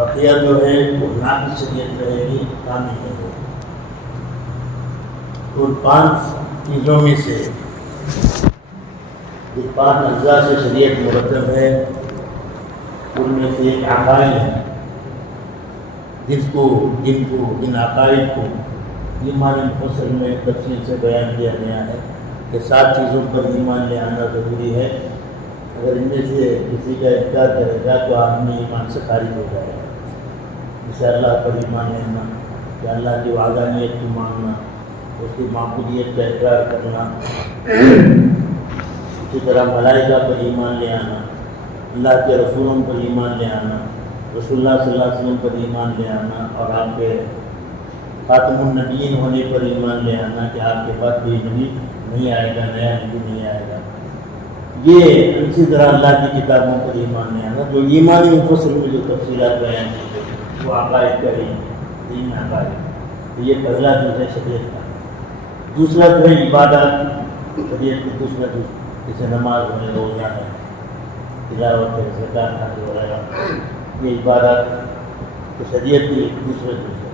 بقیہ جو ہے وہ ناقص شریعت رہے گی، کامل نہیں ہوگی۔ ان 5 چیزوں میں سے یہ 5 اجزاء سے شریعت مرتب ہے، ان میں سے ایک عقائد ہے، جن عقائد کو ایمان مفصل میں تفصیل سے بیان کیا گیا ہے کہ 7 چیزوں پر ایمان لے آنا ضروری ہے۔ اگر ان میں سے کسی کا انکار کرے گا تو آدمی ایمان سے خارج ہو جائے گا۔ جیسے اللہ پر ایمان لینا، کہ اللہ کی وحدانیت کو ماننا، اس کی معبودیت کا اقرار کرنا، اسی طرح ملائکہ پر ایمان لے آنا، اللہ کے رسولوں پر ایمان لے آنا، رسول اللہ صلی اللہ علیہ وسلم پر ایمان لے آنا، اور آپ کے خاتم النبیین ہونے پر ایمان لے آنا کہ آپ کے بعد کوئی نبی نہیں آئے گا، نیا نبی نہیں آئے گا۔ یہ اسی طرح اللہ کی کتابوں پر ایمان لے آنا، جو ایمانی مفصل میں جو تفصیلات بیان کی گئی وہ عقائد کا دین عقائد، تو یہ پہلا جو ہے شریعت کا۔ دوسرا جو ہے عبادات، شریعت کا دوسرا جو جیسے نماز ہے، روزہ ہے، تلاوت ہے، زکوٰۃ حج وغیرہ، یہ عبادات تو شریعت کی دوسرا جو ہے۔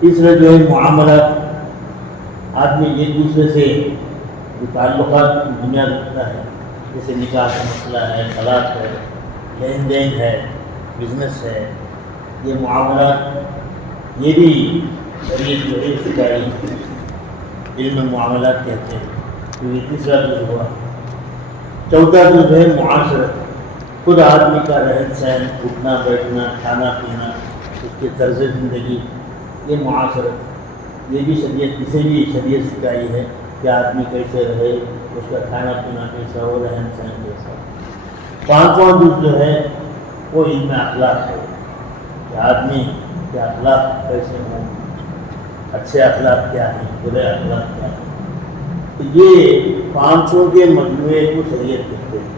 تیسرا جو ہے معاملات، آدمی ایک دوسرے سے جو تعلقات کی بنیاد رکھتا ہے، جیسے نکاح کا مسئلہ ہے، طلاق ہے، لین دین ہے، بزنس ہے، یہ معاملات یہ بھی شریعت جو ہے سکھائی، علم معاملات کہتے ہیں، تو یہ تیسرا جو ہوا۔ چوتھا جو ہے معاشرت، خود آدمی کا رہن سہن، اٹھنا بیٹھنا، کھانا پینا، اس کے طرز زندگی، یہ معاشرت، یہ بھی شریعت، اسے بھی شریعت سکھائی ہے کہ آدمی کیسے رہے، اس کا کھانا پینا کیسا ہو، رہن سہن کیسا ہو۔ پانچواں جو ہے وہ علم اخلاق ہے کہ آدمی کے اخلاق کیسے ہوں، اچھے اخلاق کیا ہیں، برے اخلاق کیا ہیں۔ تو یہ 500 کے مجموعے کو شریعت کہتے ہیں۔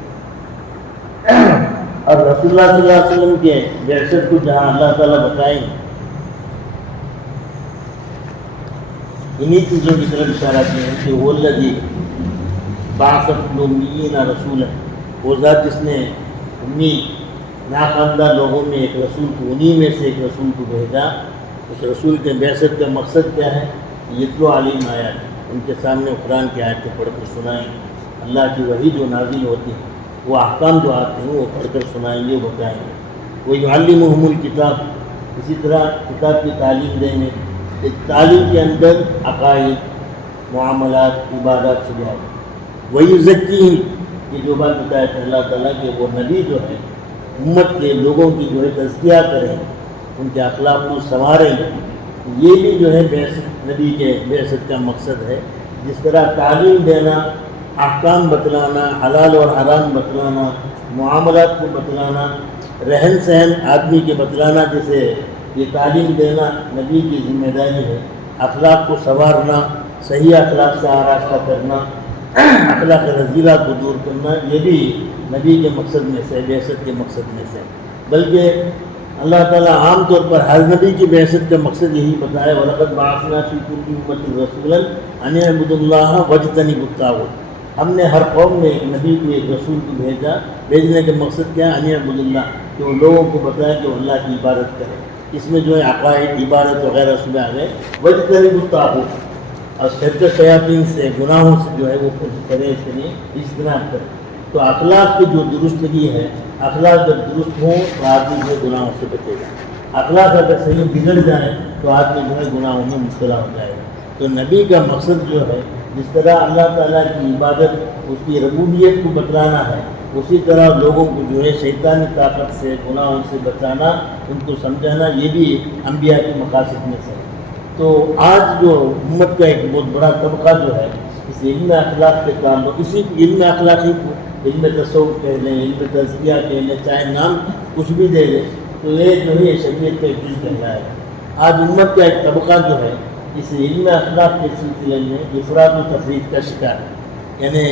اور رسول اللہ صلی اللہ علیہ وسلم کے بعثت کو جہاں اللہ تعالیٰ بتائیں انہی چیزوں کی طرف اشارہ کیا ہے کہ وہ الذی بعث فی الامیین رسولا، وہ ذات جس نے امی ناخواندہ لوگوں میں ایک رسول کو، انہی میں سے ایک رسول کو بھیجا۔ اس رسول کے بعثت کا مقصد کیا ہے؟ یتلو علیہم آیات، ان کے سامنے قرآن کی آیتیں پڑھ کر سنائیں، اللہ کی وحی جو نازل ہوتی ہے، وہ احکام جو آتے ہیں وہ پڑھ کر سنائیں گے، بتائیں گے۔ وَيُعَلِّمُهُمُ الْكِتَابَ، اسی طرح کتاب کی تعلیم دیں گے۔ تعلیم کے اندر عقائد، معاملات، عبادات سے جائے۔ وَيُزَكِّيهِمْ، یہ جو بات بتایا تھا اللہ تعالیٰ کہ وہ نبی جو ہے امت کے لوگوں کی جو ہے تزکیہ کریں، ان کے اخلاق کو سنواریں، یہ بھی جو ہے نبی کے بعثت کا مقصد ہے۔ جس طرح تعلیم دینا، احکام بتلانا، حلال اور حرام بتلانا، معاملات کو بتلانا، رہن سہن آدمی کے بتلانا، جیسے یہ تعلیم دینا نبی کی ذمہ داری ہے۔ اخلاق کو سنوارنا، صحیح اخلاق سے آراستہ کرنا، اخلاق رذیلہ کو دور کرنا، یہ بھی نبی کے مقصد میں سے، بعثت کے مقصد میں سے۔ بلکہ اللہ تعالیٰ عام طور پر ہر نبی کی بعثت کا مقصد یہی بتایا، وَلَقَدْ بَعَثْنَا فِي كُلِّ أُمَّةٍ رَسُولًا أَنِ اعْبُدُوا اللَّهَ وَاجْتَنِبُوا الطَّاغُوتَ، ہم نے ہر قوم میں ایک نبی کو، ایک رسول کو بھیجا۔ بھیجنے کا مقصد کیا ہے؟ أَنِ اعْبُدُوا اللَّهَ، کہ وہ لوگوں کو بتائیں کہ وہ اللہ کی عبادت کریں۔ اس میں جو ہے عقائد، عبادت وغیرہ اس میں آ گئے۔ وَاجْتَنِبُوا الطَّاغُوتَ، اور شرک شیاطین سے، گناہوں سے جو ہے وہ کرے، اس کے لیے اجتناب کرے۔ تو اخلاق کی جو درستگی ہے، اخلاق جب درست ہوں تو آدمی جو گناہوں سے بچے گا۔ اخلاق اگر صحیح بگڑ جائے تو آدمی جو ہے گناہوں میں مبتلا ہو جائے گا۔ تو نبی کا مقصد جو ہے، جس طرح اللہ تعالیٰ کی عبادت، اس کی ربوبیت کو بتلانا ہے، اسی طرح لوگوں کو جو ہے شیطانی طاقت سے، گناہوں سے بچانا، ان کو سمجھانا، یہ بھی انبیاء کے مقاصد میں سے ہے۔ تو آج جو امت کا ایک بہت بڑا طبقہ جو ہے، اس علم اخلاق کے تعلق، اسی علم اخلاقی کو علم تصوف کہہ لیں، علم تزکیہ کہہ لیں، چاہے نام کچھ بھی دے لیں، تو یہ جو ہے شریعت کا ایک جز کہنا ہے۔ آج امت کا ایک طبقہ جو ہے اس علم اخلاق کے سلسلے میں افراط و تفریط کا شکار ہے، یعنی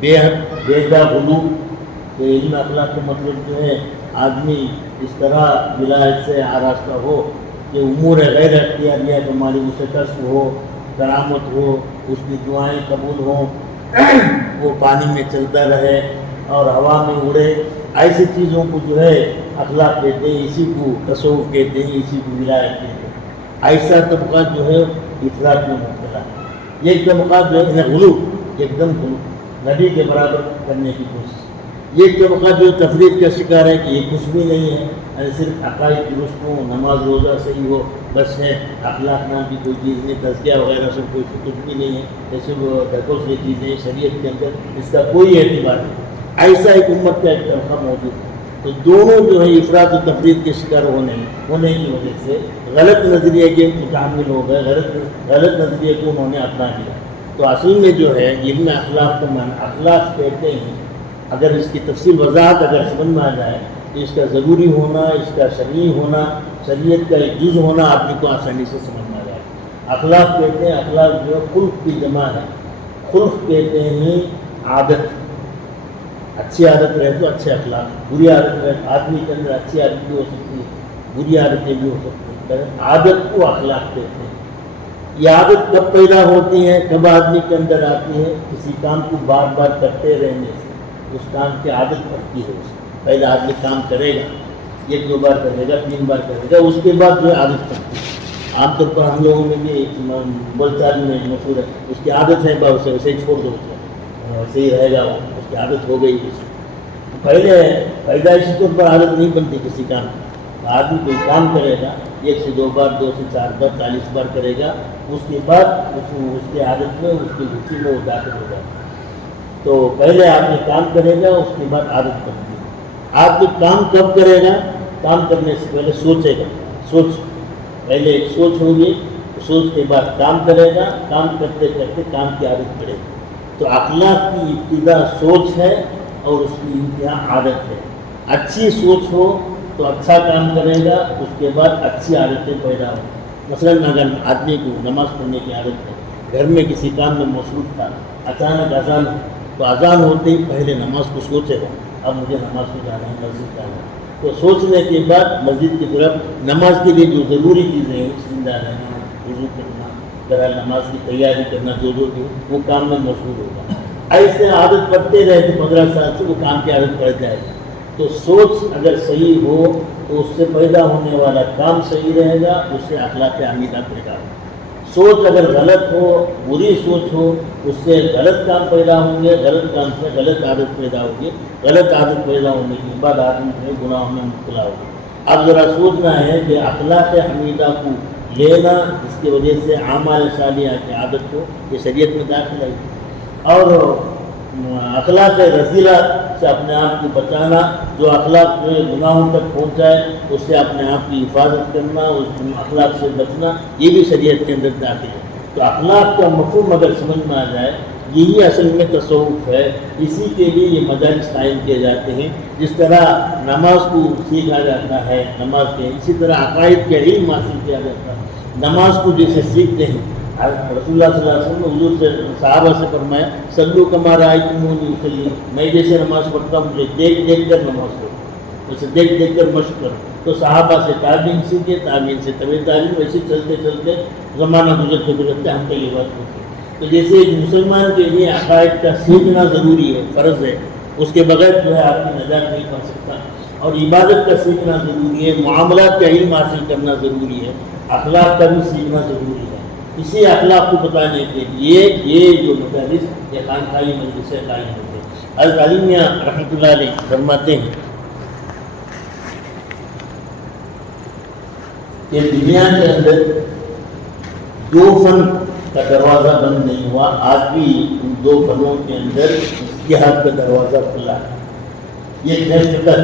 بے حد بے غلو۔ علم اخلاق کا مطلب جو ہے آدمی اس طرح ولایت سے آراستہ ہو کہ امور غیر اختیاریہ کا مالک اسے کشف ہو، کرامت ہو، اس کی دعائیں قبول ہوں، وہ پانی میں چلتا رہے اور ہوا میں اڑے، ایسی چیزوں کو جو ہے اخلاق کہتے ہیں، اسی کو تصوف کہتے ہیں، اسی کو ولایت کہتے ہیں۔ ایسا طبقہ جو ہے افراط میں مبتلا ہے۔ یہ طبقہ جو ہے غلو، ایک دم غلو، نبی کے برابر کرنے کی کوشش۔ یہ طبقہ جو تفرید کا شکار ہے کہ یہ کچھ بھی نہیں ہے، یعنی صرف عقائد درست ہو، نماز روزہ صحیح ہو، بس ہے، اخلاق نام کی کوئی چیز نہیں، تزکیہ وغیرہ سب کچھ بھی نہیں ہے، ایسے وہ ڈھکوسلی چیزیں شریعت کے اندر اس کا کوئی اعتبار نہیں۔ ایسا ایک امت کا ایک طبقہ موجود ہے۔ تو دونوں جو ہے افراط و تفرید کے شکار ہونے کی وجہ سے غلط نظریے کے متحمل ہو گئے، غلط نظریے کو انہوں نے اپنا لیا۔ تو اصل میں جو ہے علم اخلاق کا معنی، اخلاق کہتے ہیں، اگر اس کی تفصیل وضاحت اگر سمجھ میں آ جائے تو اس کا ضروری ہونا، اس کا شرعی ہونا، شریعت کا ایک جز ہونا آدمی کو آسانی سے سمجھ میں آ جائے۔ اخلاق کہتے ہیں، اخلاق جو خلق کی جمع ہے۔ خلق کہتے ہیں عادت، اچھی عادت رہے تو اچھے اخلاق، بری عادت رہے تو آدمی کے اندر اچھی عادت بھی ہو سکتی ہے، بری عادتیں بھی ہو سکتی ہیں، عادت کو اخلاق کہتے ہیں۔ یہ عادت کب پیدا ہوتی ہے، کب آدمی کے اندر آتی ہے؟ کسی کام کو بار بار کرتے رہنے سے اس کام کی عادت پڑتی ہے۔ اس پہلا آدمی کام کرے گا، ایک دو بار کرے گا، تین بار کرے گا، اس کے بعد جو ہے عادت پڑتی ہے۔ عام طور پر ہم لوگوں میں بھی بول چال میں مشہور ہے، اس کی عادت ہے بس اسے ویسے ہی چھوڑ دو، ویسے ہی رہے گا، اس کی عادت ہو گئی۔ پہلے پیدائشی طور پر عادت نہیں بنتی کسی کام کی۔ آدمی کوئی کام کرے گا، ایک سے دو بار، دو سے چار بار، 40 بار کرے گا، اس کے بعد اس کی عادت میں، اس کی روچی میں وہ داخل ہو جاتا ہے۔ تو پہلے آدمی کام کرے گا، اس کے بعد عادت بنتی ہے۔ آدمی کام کب کرے گا؟ کام کرنے سے پہلے سوچے گا، پہلے ایک سوچ ہوگی، سوچ کے بعد کام کرے گا، کام کرتے کرتے کام کی عادت پڑے گی۔ تو اخلاق کی ابتدا سوچ ہے اور اس کی انتہا عادت ہے۔ اچھی سوچ ہو تو اچھا کام کرے گا، اس کے بعد اچھی عادتیں پیدا ہوں۔ مثلاً اگر آدمی کو نماز پڑھنے کی عادت ہے، گھر میں کسی کام میں مصروف تھا، اچانک اذان ہو، تو اذان ہوتے ہی پہلے نماز کو سوچے گا، اب مجھے نماز کو جانا ہے، مسجد جانا ہے۔ تو سوچنے کے بعد مسجد کی طرف، نماز کے لیے جو ضروری چیزیں ہیں، زندہ رہنا، وضو کرنا، بہرحال نماز کی تیاری کرنا، جو بھی وہ کام میں مشغول ہوگا۔ ایسے عادت پڑتے رہے تو 15 سال سے وہ کام کی عادت پڑ جائے گی۔ تو سوچ اگر صحیح ہو تو اس سے پیدا ہونے والا کام صحیح رہے گا، اس سے اخلاق حمیدہ پیدا ہوگا۔ سوچ اگر غلط ہو، بری سوچ ہو، اس سے غلط کام پیدا ہوں گے، غلط کام سے غلط عادت پیدا ہوگی، غلط عادت پیدا ہونے کے بعد آدمی جو ہے گناہوں میں مبتلا ہوگا۔ اب ذرا سوچنا ہے کہ اخلاق حمیدہ کو لینا، اس کی وجہ سے اعمال صالحہ کی عادت ہو، یہ شریعت میں داخل ہے۔ اور اخلاق رذیلہ سے اپنے آپ کو بچانا، جو اخلاق جو ہے گناہوں تک پہنچائے، اس سے اپنے آپ کی حفاظت کرنا، اس اخلاق سے بچنا، یہ بھی شریعت کے اندر داخل ہے۔ تو اخلاق کا مفہوم اگر سمجھ میں آ جائے، یہی اصل میں تصوف ہے۔ اسی کے لیے یہ مدارس قائم کیے جاتے ہیں۔ جس طرح نماز کو سیکھا جاتا ہے، نماز کے اسی طرح عقائد کے علم حاصل کیا جاتا ہے۔ نماز کو جیسے سیکھتے ہیں، رسول اللہ صلی اللہ علیہ وسلم نے حضور سے صحابہ سے فرمایا، صلو کما رأیتمونی اصلی، میں جیسے نماز پڑھتا ہوں مجھے دیکھ دیکھ کر نماز پڑھو، اسے دیکھ دیکھ کر مشق کرو۔ تو صحابہ سے تابعین سیکھے، تابعین سے طبع تعلیم، ویسے چلتے چلتے زمانہ گزرتے گزرتے ہم کو یہ بات ہوتی ہے۔ تو جیسے ایک مسلمان کے لیے عقائد کا سیکھنا ضروری ہے، فرض ہے، اس کے بغیر جو ہے آدمی نجات نہیں پا سکتا، اور عبادت کا سیکھنا ضروری ہے، معاملات کا علم حاصل کرنا ضروری ہے، اخلاق کا بھی سیکھنا ضروری ہے۔ اسی اخلاق کو بتانے کے لیے یہ جو مدارس، یہ خانقاہی مجلسیں قائم ہوتے ہیں۔ حضرت علی میاں رحمۃ اللہ علیہ فرماتے ہیں کہ دنیا کے اندر دو فن کا دروازہ بند نہیں ہوا، آج بھی ان دو فنوں کے اندر اجتہاد کا دروازہ کھلا ہے۔ یہ ہے فکر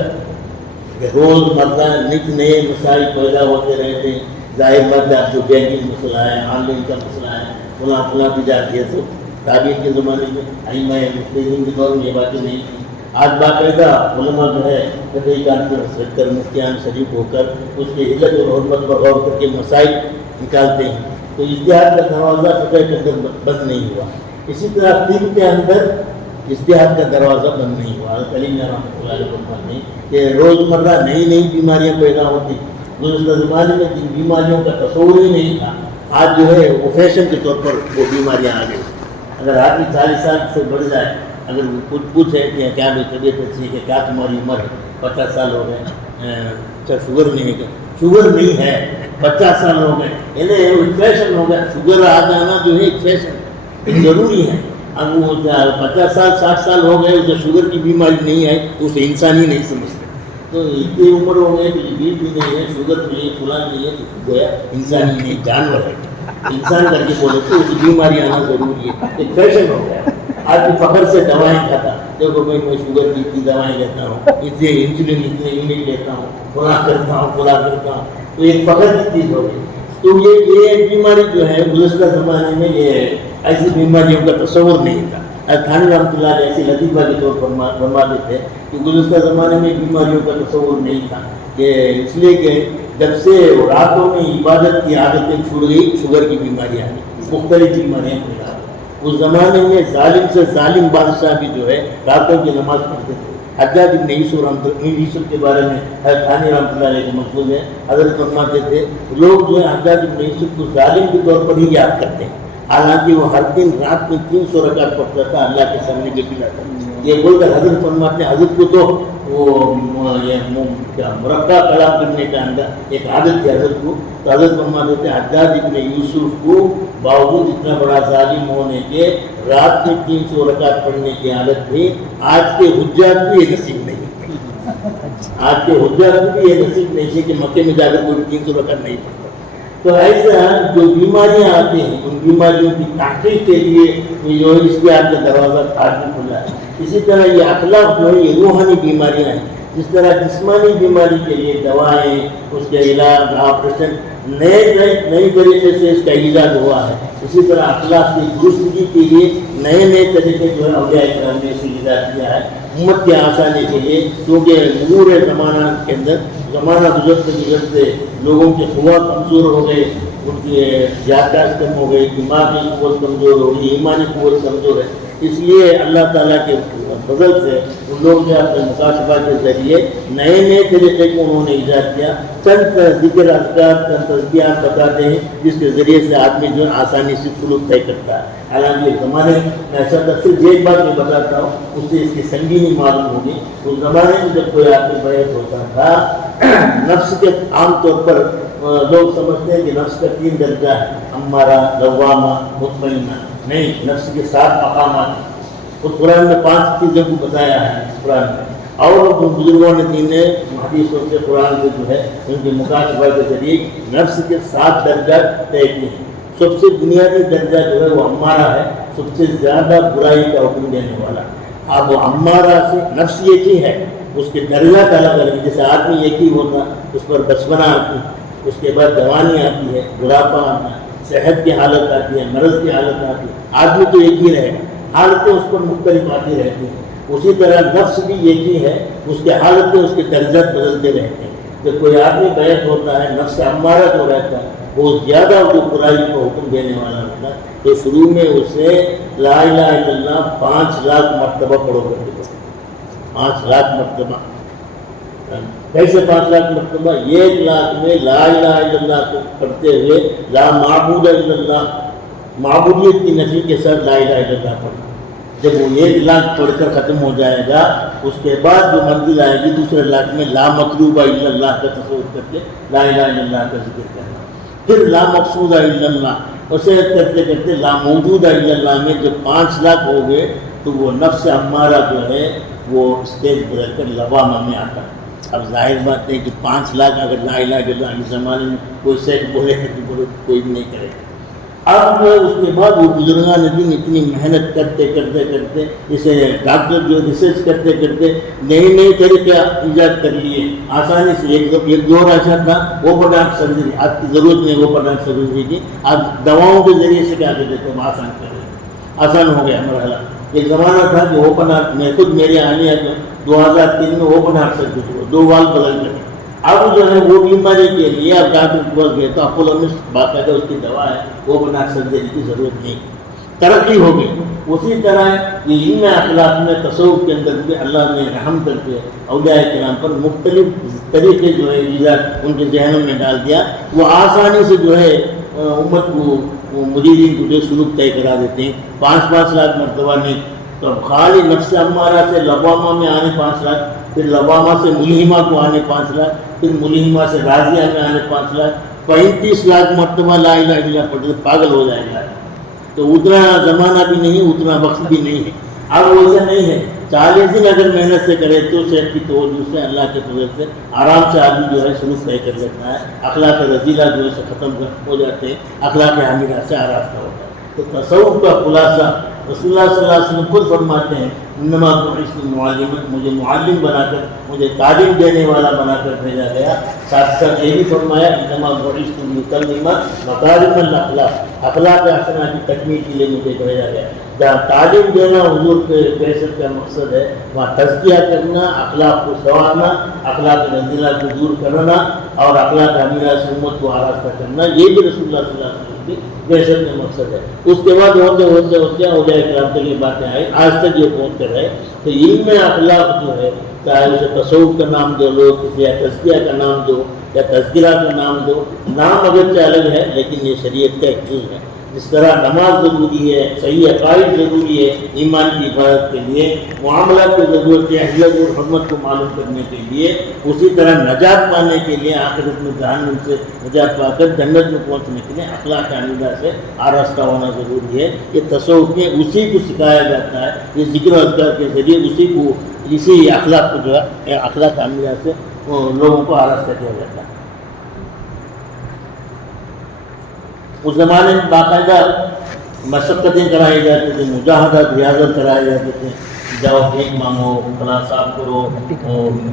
کہ روز مرہ نئے مسائل پیدا ہوتے رہتے ہیں۔ ظاہر بات ہے، آپ جو بینکنگ مسئلہ ہے، آن لائن کا مسئلہ ہے، فلاں تجارت ہے، تو تابعین کے زمانے میں ائمہ مجتہدین کے دور میں یہ باتیں نہیں تھیں۔ آج باقاعدہ علماء جو ہے فقہی کانفرنس رکھ کر، مفتیان شریف ہو کر اس کی علت اور حرمت پر غور کر کے مسائل نکالتے ہیں۔ تو اجتہاد کا دروازہ فقہ کے اندر بند نہیں ہوا۔ اسی طرح طب کے اندر اجتہاد کا دروازہ بند نہیں ہوا۔ حضرت علی رحمۃ اللہ علیہ فرماتے ہیں کہ روزمرہ نئی بیماریاں پیدا ہوتی، گزشتہ زمانے میں جن بیماریوں کا تصور ہی نہیں تھا، آج جو ہے وہ فیشن کے طور پر وہ بیماریاں آ گئی۔ اگر آدمی 40 سال سے بڑھ جائے، اگر کچھ پوچھے کہ کیا میری طبیعت اچھی ہے، کیا تمہاری عمر ہے، 50 سال ہو گئے، اچھا شوگر نہیں ہے، شوگر نہیں ہے، 50 سال ہو گئے، یعنی ایک فیشن ہو گیا، شوگر آ جانا جو ہے ایک فیشن ضروری ہے۔ اب وہ 50 سال 60 سال ہو گئے، اسے شوگر کی بیماری نہیں ہے تو اسے انسان ہی نہیں سمجھتے۔ تو اتنی عمر ہو گئی کہ بی پی نہیں ہے، شوگر نہیں ہے، فلاں نہیں ہے، تو گویا انسان ہی نہیں جانور ہے، انسان کر کے بولے تو اسے بیماری آنا ضروری ہے، ایک فیشن ہو گیا۔ آدمی فخر سے دوائیں کھاتا، دیکھو بھائی میں شوگر کی دوائیں لیتا ہوں، اتنے انسولین اتنے یونٹ لیتا ہوں، فلاں کرتا ہوں، تو ایک فخر کی چیز ہو گئی۔ تو یہ بیماری جو ہے گزشتہ زمانے میں یہ ایسی بیماریوں کا تصور نہیں تھا۔ تھانوی رحمۃ اللہ علیہ ایسی لطیفہ کے طور پر فرماتے تھے کہ گزشتہ زمانے میں بیماریوں کا تصور نہیں تھا، کہ اس لیے کہ جب سے راتوں میں عبادت کی عادتیں چھوڑ گئی، شوگر کی بیماریاں مختلف بیماریاں پیدا ہوئی۔ اس زمانے میں ظالم سے ظالم بادشاہ بھی جو ہے راتوں کی نماز پڑھتے تھے۔ حجاج بن یوسف کے بارے میں تھانوی رحمۃ اللہ علیہ کے مقصود ہے، حضرت فرماتے تھے لوگ جو ہے حجاج بن یوسف کو ظالم کے طور پر ہی یاد کرتے ہیں، حالانکہ وہ ہر دن رات میں 300 رکعت پڑھتا تھا، اللہ کے سامنے گڑگڑا تھا۔ یہ بول کر حضرت فرماتے ہیں حضرت کو تو وہ مربع کلام کرنے کا اندر ایک عادت تھی حضرت کو، تو حضرت فرماتے تھے حجاج بن یوسف کو باوجود اتنا بڑا ظالم ہونے کے رات میں 300 رکعت پڑھنے کی عادت تھی۔ آج کے حجاج کو یہ نصیب نہیں، آج کے حجاج کو بھی یہ نصیب نہیں ہے کہ مکے میں جا کر کوئی 300 رکعت نہیں پڑھتا۔ تو ایسا جو بیماریاں آتی ہیں ان بیماریوں کی تحقیق کے لیے جو اشتہار کا دروازہ آج بھی کھلا ہے۔ اسی طرح یہ اخلاق جو ہے یہ روحانی بیماریاں ہیں، جس طرح جسمانی بیماری کے لیے دوائیں، اس کے علاج، آپریشن نئی طریقے سے اس کا علاج ہوا ہے، اسی طرح اخلاق کی درستگی کے لیے نئے طریقے جو ہے اولیاء کرام نے اسے ایجاد کیا ہے امت کی آسانی کے لیے، کیونکہ مرور زمانہ کے اندر زمانہ گزرتے لوگوں کے قوت کمزور ہو گئے، ان کی یادداشت کم ہو گئی، دماغی قوت کمزور ہو گئی، ایمانی قوت کمزور ہے۔ اس لیے اللہ تعالیٰ کے فضل سے ان لوگ نے اپنے مکاشفہ کے ذریعے نئے طریقے کو انہوں نے ایجاد کیا۔ چند ذکر اذکار، چند تذکیات بتاتے ہیں جس کے ذریعے سے آدمی جو ہے آسانی سے سلوک طے کرتا ہے۔ حالانکہ زمانے میں ایسا صرف ایک بات میں بتاتا ہوں، اس سے اس کی سنگینی معلوم ہوگی۔ اس زمانے میں جب کوئی آدمی بیعت ہوتا تھا، نفس کے عام طور پر لوگ سمجھتے ہیں کہ نفس کا 3 درجہ ہے، امارہ، لوامہ، مطمئنہ۔ نہیں، نفس کے 7 مقامات، اس قرآن میں 5 چیزوں کو بتایا ہے قرآن میں، اور بزرگوں نے دین حدیثوں سے قرآن سے جو ہے ان کے مکاشفہ کے ذریعے نفس کے 7 درجات طے کیے ہیں۔ سب سے بنیادی درجہ جو ہے وہ امارہ ہے، سب سے زیادہ برائی کا حکم دینے والا۔ اب وہ امارہ سے نفس ایک ہی ہے، اس کے درجات الگ الگ، جیسے آدمی ایک ہی ہوتا اس پر بچپنا آتی ہے، اس کے بعد جوانی آتی ہے، بڑھاپا آتا ہے، صحت کی حالت آتی ہے، مرض کی حالت آتی ہے۔ آدمی تو ایک ہی رہے گا، حالتیں اس پر مختلف آتی رہتی ہیں۔ اسی طرح نفس بھی ایک ہی ہے، اس کے حالتیں، اس کے درجات بدلتے رہتے ہیں۔ جب کوئی آدمی بیعت ہوتا ہے، نفس امارہ جو رہتا ہے وہ زیادہ جو برائی کو حکم دینے والا ہوتا ہے، تو شروع میں اسے لا الہ الا اللہ 5 لاکھ مرتبہ پڑھو کر کے، 5 لاکھ مرتبہ۔ کیسے 5 لاکھ مرتبہ؟ 1 لاکھ میں لا الہ الا اللہ کو پڑھتے ہوئے لا معبود الا اللہ، معبودیت کی نفی کے ساتھ لا الہ الا اللہ پڑھنا۔ جب وہ 1 لاکھ پڑھ کر ختم ہو جائے گا، اس کے بعد جو منزل آئے گی دوسرے لاکھ میں لا مطلوب الا اللہ کا تصور کر کے لا الہ الا اللہ کا ذکر کرنا، پھر لا مقصود الا اللہ، اسے کرتے کرتے لا موجود الا اللہ میں جب 5 لاکھ ہو گئے تو وہ نفس امارہ جو ہے وہ اسٹیج بدل کر لوامہ میں آتا ہے۔ اب ظاہر بات ہے کہ 5 لاکھ اگر لا الہ الا اللہ کے زمانے میں کوئی سیٹ بولے تو کوئی بھی نہیں کرے گا۔ اب جو ہے اس کے بعد وہ بزرگان دین اتنی محنت کرتے اسے ڈاکٹر جو ریسرچ کرتے نئے طریقے ایجاد کر لیے آسانی سے۔ ایک دور ایسا تھا اوپن ہارٹ سرجری، آج کی ضرورت نہیں اوپن ہارٹ سرجری کی، آج دواؤں کے ذریعے سے کیا کر دیتے ہیں، آسان کر دیتے ہیں، آسان ہو گیا مرحلہ۔ ایک زمانہ تھا کہ اوپن ہارٹ، میں خود میرے آنے 2003 میں اوپن ہارٹ سرجری ہو، 2 وال بدل کر۔ اب جو ہے وہ بیماری کے لیے اب ڈاکٹر کے پاس گئے تو اپولو میں باقاعدہ اس کی دوا ہے، وہ بنا سرجری کی ضرورت نہیں، ترقی ہو گئی۔ اسی طرح یہ علم اخلاق میں، تصوف کے اندر بھی اللہ نے رحم کر کے اولیاء کرام پر مختلف طریقے جو ہے ایجاد ان کے ذہنوں میں ڈال دیا، وہ آسانی سے جو ہے امت کو، مریدین کو جو سلوک طے کرا دیتے ہیں۔ 5 لاکھ مرتبہ نہیں تو اب خالی نفس امارہ سے لوامہ میں آنے 5 لاکھ پھر لوامہ سے ملہمہ کو آنے 5 لاکھ، پھر ملہمہ سے راضیہ میں آنے 5 لاکھ، 35 لاکھ مرتبہ لا الہ الا اللہ پڑھتے پاگل ہو جائے گا۔ تو اتنا زمانہ بھی نہیں، اتنا وقت بھی نہیں ہے۔ اب ویسا نہیں ہے، 40 دن اگر محنت سے کرے تو صحت کی توجہ سے، اللہ کے فضل سے آرام سے آدمی جو ہے شروع طے کر لیتا ہے، اخلاق رذیلہ جو ہے ختم ہو جاتے ہیں، اخلاق حمیدہ سے آراستہ ہوتا ہے۔ تو تصوف کا خلاصہ رسول اللہ صلی اللہ علیہ وسلم خود فرماتے ہیں انما بعثت معلما، مجھے معلم بنا کر، مجھے تعلیم دینے والا بنا کر بھیجا گیا۔ ساتھ ساتھ یہ بھی فرمایا انما بعثت لاتمم مکارم الاخلاق، اخلاق حسنہ کی تکمیل کے لیے مجھے بھیجا گیا۔ جہاں تعلیم دینا حضور کے بعثت کا مقصد ہے، وہاں تزکیہ کرنا، اخلاق کو سنوارنا، اخلاق رذیلہ کو دور کرنا اور اخلاق حمیدہ سے امت کو آراستہ کرنا، یہ بھی رسول اللہ صلی اللہ علیہ وسلم کی بعثت کا مقصد ہے۔ اس کے بعد ہوتے اولیاء کرام تک یہ باتیں آئی، آج تک یہ پہنچ کر ہے۔ تو علم اخلاق جو ہے، چاہے اسے تصوف کا نام دو لوگ، یا تزکیہ کا نام دو یا تذکرہ کا نام دو، نام اگرچہ الگ ہے لیکن یہ شریعت کا ایک جز ہے۔ جس طرح نماز ضروری ہے، صحیح عقائد ضروری ہے ایمان کی حفاظت کے لیے، معاملات کی ضرورت ہے حجت اور حرمت کو معلوم کرنے کے لیے، اسی طرح نجات پانے کے لیے، آخرت میں جہنم سے نجات پا کر جنت میں پہنچنے کے لیے اخلاق حمیدہ سے آراستہ ہونا ضروری ہے۔ یہ تصوف میں اسی کو سکھایا جاتا ہے، یہ ذکر و اذکار کے ذریعے اسی اخلاق کو جو ہے اخلاق حمیدہ سے لوگوں کو آراستہ کیا جاتا ہے۔ اس زمانے میں باقاعدہ مشقتیں کرائی جاتی تھیں، مجاہدات ریاضت کرائے جاتے تھے، جاؤ بھیک مانگو، فلاں صاف کرو،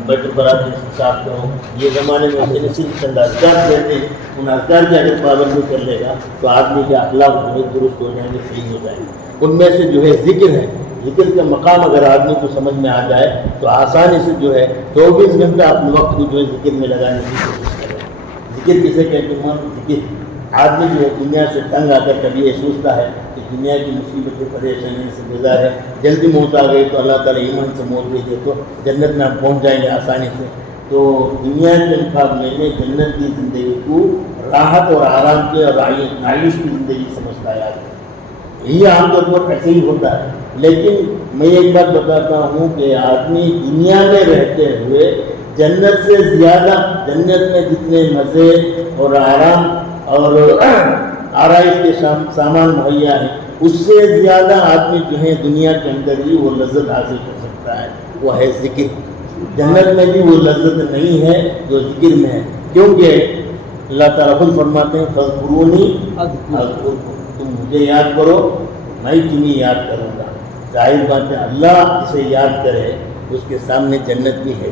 بیت البرات صاف کرو۔ یہ زمانے میں ایسے صرف چند اذکار دیتے ہیں، ان اذکار کی اگر پابندی کر لے گا تو آدمی کے اخلاق جو ہے درست ہو جائیں گے، صحیح ہو جائیں گے۔ ان میں سے جو ہے ذکر ہے، ذکر کا مقام اگر آدمی کو سمجھ میں آ جائے تو آسانی سے جو ہے 24 گھنٹہ اپنے وقت کو جو ہے ذکر میں لگانے کی کوشش کرے۔ ذکر کسے کہتے ہیں؟ ذکر آدمی جو ہے دنیا سے تنگ آ کر کبھی یہ سوچتا ہے کہ دنیا کی مصیبتیں پریشانی سے گزار ہے، جلدی موت آ گئی تو اللہ تعالیٰ ایمان سے موت دے دے تو جنت میں آپ پہنچ جائیں گے آسانی سے۔ تو دنیا کے مقابلے میں جنت کی زندگی کو راحت اور آرام کی اور عائش کی زندگی سمجھتا ہے آدمی، یہ عام طور پر ایسے ہی ہوتا ہے۔ لیکن میں ایک بات بتاتا ہوں کہ آدمی دنیا میں رہتے ہوئے جنت سے زیادہ، جنت میں جتنے مزے اور آرام اور آرائش کے سامان مہیا ہیں، اس سے زیادہ آدمی جو ہے دنیا کے اندر ہی وہ لذت حاصل کر سکتا ہے، وہ ہے ذکر۔ جنت میں بھی وہ لذت نہیں ہے جو ذکر میں ہے، کیونکہ اللہ تعالیٰ خود فرماتے ہیں فاذکرونی اذکرکم، تم مجھے یاد کرو میں تمہیں یاد کروں گا۔ ظاہر بات ہے اللہ جسے یاد کرے اس کے سامنے جنت بھی ہے۔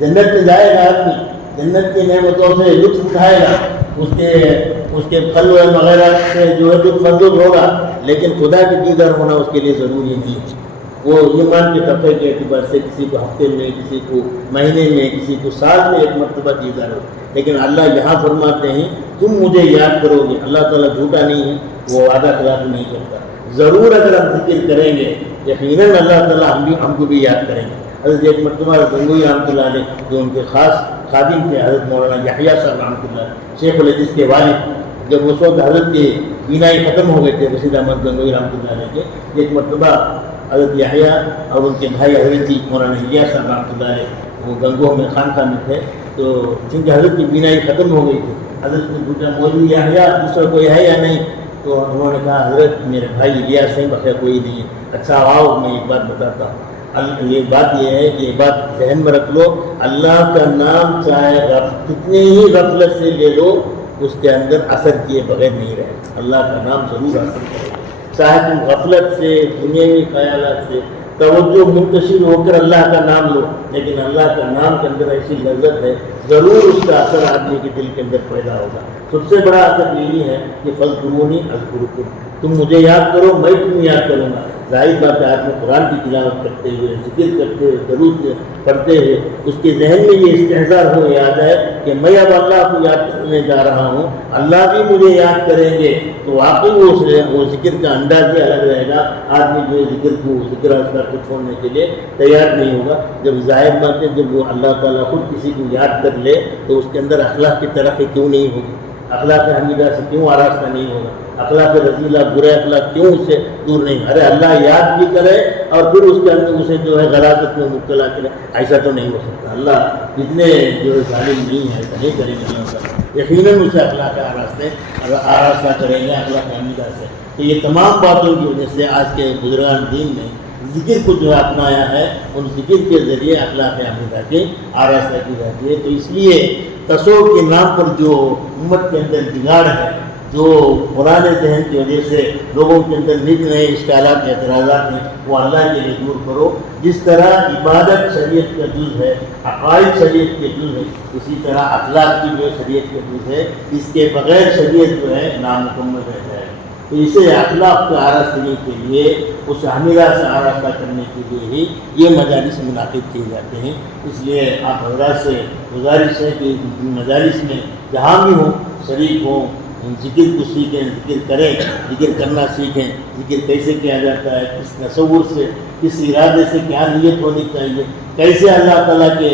جنت میں جائے گا آدمی، جنت کی نعمتوں سے لطف اٹھائے گا، اس کے پھل وغیرہ سے جو ہے لطف اندوز ہوگا، لیکن خدا کی دیدار ہونا اس کے لیے ضروری نہیں ہے۔ وہ ایمان کے طبقے کے اعتبار سے کسی کو ہفتے میں، کسی کو مہینے میں، کسی کو سال میں ایک مرتبہ دیدار ہو، لیکن اللہ یہاں فرماتے ہیں تم مجھے یاد کرو گے۔ اللہ تعالیٰ جھوٹا نہیں ہے، وہ وعدہ خلاف نہیں کرتا۔ ضرور اگر ہم ذکر کریں گے یقیناً اللہ تعالیٰ ہم کو بھی یاد کریں گے۔ حضرت ایک مرتبہ گنگوئی رحمۃ اللہ علیہ جو ان کے خاص خادم تھے، حضرت مولانا یحییٰ صاحب رحمۃ اللہ علیہ، شیخ الحدیث کے والد، جب اس وقت حضرت کی بینائی ختم ہو گئے تھے رشید احمد گنگوئی رحمۃ اللہ علیہ کے، ایک مرتبہ حضرت یحییٰ اور ان کے بھائی حضرت مولانا الیاس صاحب رحمۃ اللہ علیہ وہ گنگوہ میں خانقاہ میں تھے، تو چونکہ حضرت کی بینائی ختم ہو گئی تھی، حضرت نے پوچھا مولوی یحییٰ دوسرا کوئی ہے یا نہیں؟ تو انہوں نے کہا حضرت میرے بھائی الیاس ہیں، بقیہ کوئی نہیں ہے۔ اچھا آؤ میں ایک بات بتاتا ہوں۔ یہ بات یہ ہے کہ یہ بات ذہن میں رکھ لو، اللہ کا نام چاہے کتنے ہی غفلت سے لے لو اس کے اندر اثر کیے بغیر نہیں رہے۔ اللہ کا نام ضرور اثر کرے، چاہے تم غفلت سے، دنیاوی خیالات سے توجہ منتشر ہو کر اللہ کا نام لو، لیکن اللہ کا نام کے اندر ایسی لذت ہے ضرور اس کا اثر آدمی کے دل کے اندر پیدا ہوگا۔ سب سے بڑا اثر یہی ہے کہ فاذکرونی اذکرکم، تم مجھے یاد کرو میں تمہیں یاد کروں گا۔ ظاہر بات ہے آدمی قرآن کی تلاوت کرتے ہوئے، ذکر کرتے ہوئے، درود پڑھتے ہوئے اس کے ذہن میں یہ استحضار ہو یاد ہے کہ میں اب اللہ کو یاد کرنے جا رہا ہوں، اللہ بھی مجھے یاد کریں گے، تو واقعی وہ ذکر کا انداز ہی الگ رہے گا۔ آدمی جو ذکر اذکار کو چھوڑنے کے لیے تیار نہیں ہوگا۔ جب ظاہر بات ہے جب وہ اللہ تعالیٰ خود کسی کو یاد کر لے تو اس کے اندر اخلاق کی ترقی کیوں نہیں ہوگی؟ اخلاق حمیدہ سے کیوں آراستہ نہیں ہوگا؟ اخلاق رضیلہ برے اخلاق کیوں اس سے دور نہیں؟ ارے اللہ یاد بھی کرے اور پھر اس کے اندر اسے جو ہے غلاظت میں مبتلا کرے، ایسا تو نہیں ہو سکتا۔ اللہ جتنے جو ہے ظالم نہیں ہے ایسا نہیں کریں گے اللہ تعالیٰ، یقیناً اسے اخلاق آراستہ کریں گے اخلاق حمیدہ سے۔ تو یہ تمام باتوں کی وجہ سے آج کے بزرگان دین نے ذکر کو جو ہے اپنایا ہے، ان ذکر کے ذریعے اخلاق حمیدہ کی آراستہ کی جاتی ہے۔ تو اس لیے تصوف کے نام پر جو امت کے اندر بگاڑ ہے، جو پرانے ذہن کی وجہ سے لوگوں کے اندر نت نئے اشکالات اعتراضات ہیں، وہ اللہ کے لیے دور کرو۔ جس طرح عبادت شریعت کا جز ہے، عقائد شریعت کے جز ہے، اسی طرح اخلاق کی جو شریعت کا جز ہے، اس کے بغیر شریعت جو ہے نامکمل رہ جائے۔ تو اسے اخلاق کو آراستگی کے لیے، اس حمیدہ سے آراستہ کرنے کے لیے ہی یہ مجالس منعقد کیے جاتے ہیں۔ اس لیے آپ حضرات سے گزارش ہے کہ ان مجالس میں جہاں بھی ہوں شریک ہوں، ذکر کو سیکھیں، ذکر کریں، ذکر کرنا سیکھیں، ذکر کیسے کیا جاتا ہے، کس تصور سے، کس ارادے سے، کیا نیت ہونی چاہیے، کیسے اللہ تعالیٰ کے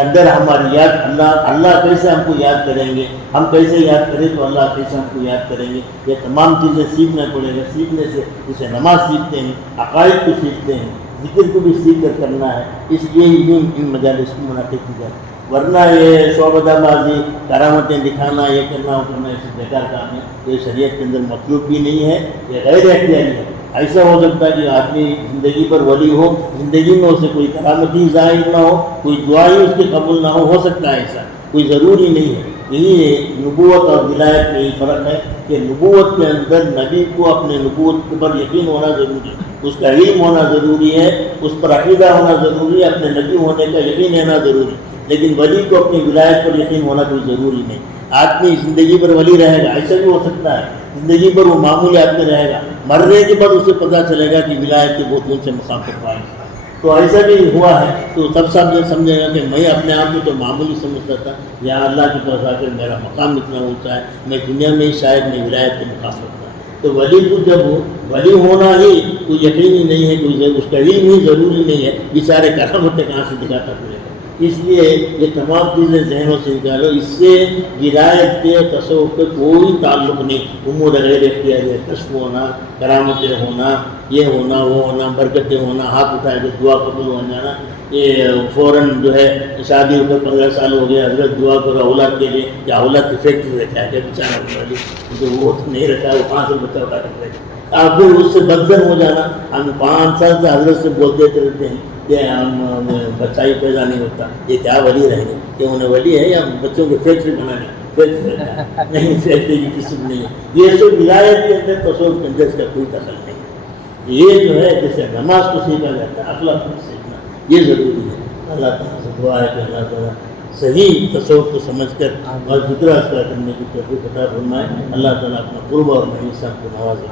اندر ہماری یاد، اللہ کیسے ہم کو یاد کریں گے، ہم کیسے یاد کریں تو اللہ کیسے ہم کو یاد کریں گے، یہ تمام چیزیں سیکھنا پڑے گا۔ سیکھنے سے جسے نماز سیکھتے ہیں، عقائد کو سیکھتے ہیں، ذکر کو بھی سیکھ کر کرنا ہے، اس لیے ہی ان مجالس کو منعقد کی جائے۔ ورنہ یہ شعبدہ بازی، کرامتیں دکھانا، یہ کرنا وہ کرنا، اس بیکار کام ہے، یہ شریعت کے اندر مطلوب بھی نہیں ہے، یہ غیر اختیاری ہے۔ ایسا ہو سکتا ہے کہ آدمی زندگی پر ولی ہو، زندگی میں اسے کوئی کرامتی ظاہر نہ ہو، کوئی دعا ہی اس کی قبول نہ ہو سکتا ہے ایسا، کوئی ضروری نہیں ہے۔ یہی نبوت اور ولایت میں یہی فرق ہے کہ نبوت کے اندر نبی کو اپنے نبوت پر یقین ہونا ضروری ہے، اس کا علم ہونا ضروری ہے، اس پر عقیدہ ہونا ضروری ہے، اپنے نبی ہونے کا یقین ہونا ضروری ہے۔ لیکن ولی کو اپنی ولایت پر یقین ہونا کوئی ضروری نہیں۔ آدمی زندگی پر ولی رہے گا، ایسا بھی ہو سکتا ہے، زندگی پر وہ معمولیات میں رہے گا، مرنے کے بعد اسے پتہ چلے گا کہ ولایت کے بہت اونچے مقام پر پائے۔ تو ایسا بھی ہوا ہے، تو تب سب یہ سمجھے گا کہ میں اپنے آپ کو تو معمولی سمجھتا تھا، یا اللہ کے پاس آ کر میرا مقام اتنا اونچا ہے، میں دنیا میں ہی شاید میں ولایت کے مقام رکھتا۔ تو ولی کو جب ولی ہونا ہی کوئی یقینی نہیں ہے، کوئی اس کا علم ہی ضروری نہیں ہے، بیچارے کرامتیں کہاں سے دکھاتا پڑے گا۔ اس لیے یہ تمام چیزیں ذہنوں سے نکالو، اس سے ولایت کے تصوف کا کوئی تعلق نہیں۔ امور غیر اختیاری، کشف ہونا، کرامتیں ہونا، یہ ہونا وہ ہونا، برکتیں ہونا، ہاتھ اٹھائے تو دعا قبول ہو جانا، یہ فوراً جو ہے شادی ہو کر 15 سال ہو گیا، حضرت دعا کرو اولاد کے لیے، یا اولاد کی فیکٹری رکھا ہے بیچارہ، جو وہ نہیں رکھا ہے وہ 5 سال بچہ اٹھا کر رکھا۔ آپ پھر اس سے بدزن ہو جانا۔ ہم 5 سال سے حضرت سے بولتے رہتے ہیں کہ ہم بچہ ہی پیدا نہیں ہوتا، یہ کیا ولی رہیں گے؟ کہ انہیں ولی ہے یا بچوں کی فیکٹری بنانے؟ فیکٹری نہیں، فیکٹری کی قسم نہیں ہے۔ یہ سب ولایت کے اندر تصوف کے اندر اس کا کوئی دخل نہیں ہے۔ یہ جو ہے جیسے نماز کو سیکھا جاتا ہے، اخلاق کو سیکھنا یہ ضروری ہے۔ اللہ تعالیٰ سے دعا ہے کہ اللہ تعالیٰ صحیح تصوف کو سمجھ کر اور ذکر اذکار کرنے کی توفیق عطا فرمائے۔ اللہ تعالیٰ اپنا قرب اور محیث کو نوازے۔